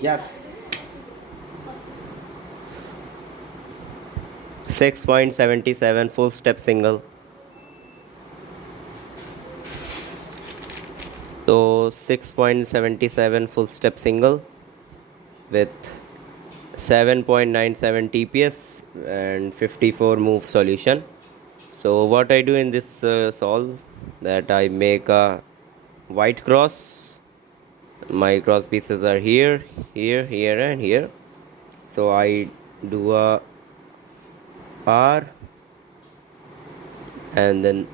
Yes. 6.77 full step single. So 6.77 full step single with 7.97 TPS and 54 move solution. So what I do in this solve, that I make a white cross. My cross pieces are here, here, here, and here. So I do a R and then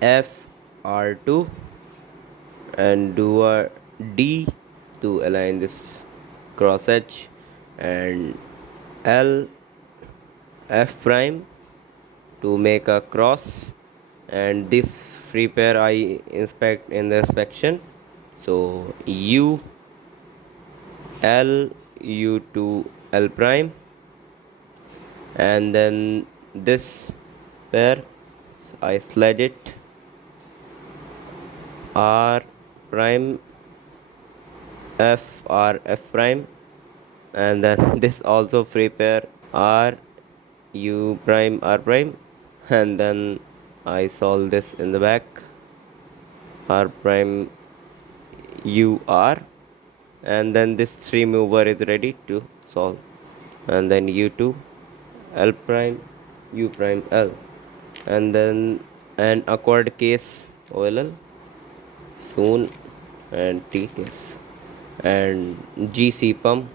F R2 and do a D to align this cross edge, and L F prime to make a cross, and this free pair I inspect in the inspection. So U L U to L prime, and then this pair I sledge it R prime F R F prime, and then this also free pair R U prime R prime, and then I solve this in the back R prime U R, and then this three mover is ready to solve, and then U2 L prime U prime L, and then an acquired case OLL soon, and T case and GC pump